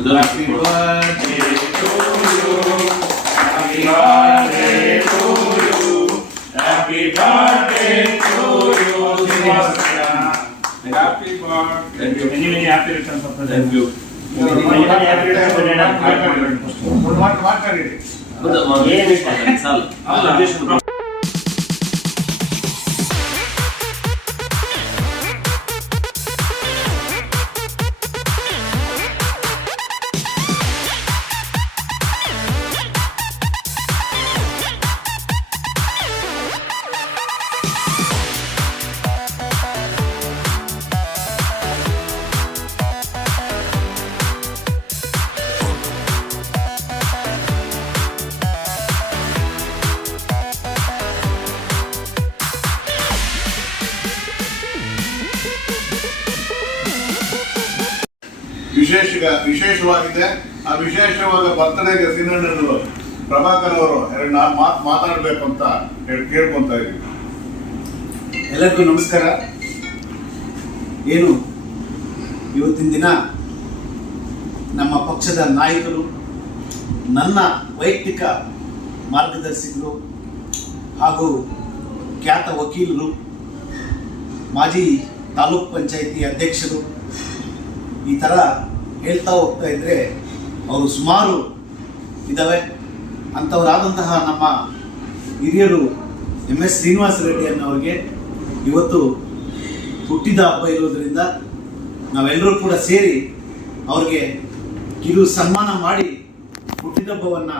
Happy birthday to you. Happy birthday to you. Happy birthday to you, Sebastian. Happy birthday. Thank you. Many many happy returns of the day. Thank you. మాట్లాడేది ವಿಶೇಷ ವಿಶೇಷವಾಗಿದೆ. ಆ ವಿಶೇಷವಾದ ಬರ್ತನೆಗೆ cinema Prabhakar ಅವರು ಎರಡು ನಾಲ್ಕು ಮಾತು ಮಾತಾಡಬೇಕು ಅಂತ ಹೇಳಿ ಕೇಳ್ಕೊತಾ ಇದ್ದೀವಿ. ಎಲ್ಲರಿಗೂ ನಮಸ್ಕಾರ. ಏನು? ಇವತ್ತಿನ ದಿನ ನಮ್ಮ ಪಕ್ಷದ ನಾಯಕರು, ನನ್ನ ವೈಯಕ್ತಿಕ ಮಾರ್ಗದರ್ಶಕರು ಹಾಗೂ ಖ್ಯಾತ ವಕೀಲರು, ಮಾಜಿ ತಾಲೂಕ್ ಪಂಚಾಯಿತಿ ಅಧ್ಯಕ್ಷರು ಈ ಥರ ಹೇಳ್ತಾ ಹೋಗ್ತಾ ಇದ್ದರೆ ಅವರು ಸುಮಾರು ಇದ್ದಾವೆ ಅಂಥವರಾದಂತಹ ನಮ್ಮ ಹಿರಿಯರು ಎಂ ಎಸ್ ಶ್ರೀನಿವಾಸ ರೆಡ್ಡಿ ಅನ್ನೋರಿಗೆ ಇವತ್ತು ಹುಟ್ಟಿದ ಹಬ್ಬ ಇರೋದ್ರಿಂದ ನಾವೆಲ್ಲರೂ ಕೂಡ ಸೇರಿ ಅವ್ರಿಗೆ ಕಿರು ಸನ್ಮಾನ ಮಾಡಿ ಹುಟ್ಟಿದಬ್ಬವನ್ನು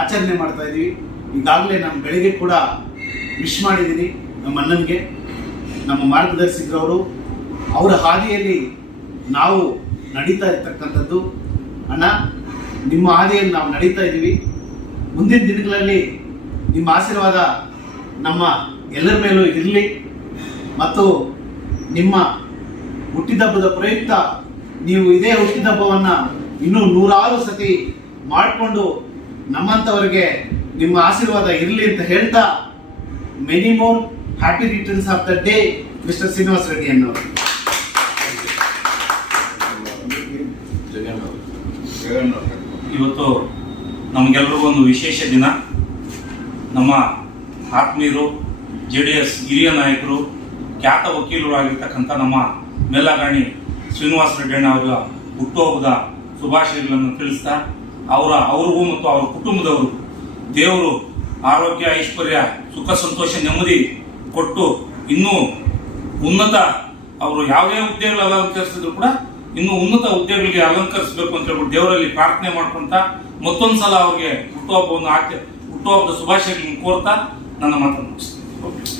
ಆಚರಣೆ ಮಾಡ್ತಾ ಇದ್ದೀವಿ. ಈಗಾಗಲೇ ನಮ್ಮ ಬೆಳಿಗ್ಗೆ ಕೂಡ ವಿಶ್ ಮಾಡಿದ್ದೀನಿ ನಮ್ಮ ಅಣ್ಣನಿಗೆ, ನಮ್ಮ ಮಾರ್ಗದರ್ಶಕರವರು. ಅವರ ಹಾದಿಯಲ್ಲಿ ನಾವು ನಡೀತಾ ಇರ್ತಕ್ಕಂಥದ್ದು. ಅಣ್ಣ, ನಿಮ್ಮ ಹಾದಿಯಲ್ಲಿ ನಾವು ನಡೀತಾ ಇದ್ದೀವಿ. ಮುಂದಿನ ದಿನಗಳಲ್ಲಿ ನಿಮ್ಮ ಆಶೀರ್ವಾದ ನಮ್ಮ ಎಲ್ಲರ ಮೇಲೂ ಇರಲಿ ಮತ್ತು ನಿಮ್ಮ ಹುಟ್ಟಿದಬ್ಬದ ಪ್ರಯುಕ್ತ ನೀವು ಇದೇ ಹುಟ್ಟಿದಬ್ಬವನ್ನು ಇನ್ನೂ ನೂರಾರು ಸತಿ ಮಾಡಿಕೊಂಡು ನಮ್ಮಂಥವರಿಗೆ ನಿಮ್ಮ ಆಶೀರ್ವಾದ ಇರಲಿ ಅಂತ ಹೇಳ್ತಾ many more happy returns of the day mister Srinivasa Reddy ಅನ್ನೋರು ಇವತ್ತು ನಮಗೆಲ್ಲರಿಗೂ ಒಂದು ವಿಶೇಷ ದಿನ. ನಮ್ಮ ಆತ್ಮೀಯರು ಜೆ ಡಿ ಎಸ್ ಹಿರಿಯ ನಾಯಕರು, ಖ್ಯಾತ ವಕೀಲರು ಆಗಿರ್ತಕ್ಕಂಥ ನಮ್ಮ ಮೇಲಗಾಣಿ ಶ್ರೀನಿವಾಸ ರೆಡ್ಡಣ್ಣ ಅವರ ಹುಟ್ಟುಹಬ್ಬದ ಶುಭಾಶಯಗಳನ್ನು ತಿಳಿಸ್ತಾ, ಅವರ, ಅವ್ರಿಗೂ ಮತ್ತು ಅವರ ಕುಟುಂಬದವರು ದೇವರು ಆರೋಗ್ಯ, ಐಶ್ವರ್ಯ, ಸುಖ, ಸಂತೋಷ, ನೆಮ್ಮದಿ ಕೊಟ್ಟು ಇನ್ನೂ ಉನ್ನತ ಅವರು ಯಾವುದೇ ಹುದ್ದೆಗಳು ಅಲಂಕರಿಸಿದ್ರು ಕೂಡ ಇನ್ನು ಉನ್ನತ ಹುದ್ದೆಗಳಿಗೆ ಅಲಂಕರಿಸಬೇಕು ಅಂತ ಹೇಳ್ಬಿಟ್ಟು ದೇವರಲ್ಲಿ ಪ್ರಾರ್ಥನೆ ಮಾಡ್ಕೊಂತ ಮತ್ತೊಂದು ಸಲ ಅವ್ರಿಗೆ ಹುಟ್ಟುಹಬ್ಬವನ್ನು ಆಚೆ ಹುಟ್ಟುಹಬ್ಬದ ಶುಭಾಶಯಗಳನ್ನು ಕೋರ್ತಾ ನನ್ನ ಮಾತನ್ನು ಮುಗಿಸ್ತೀನಿ.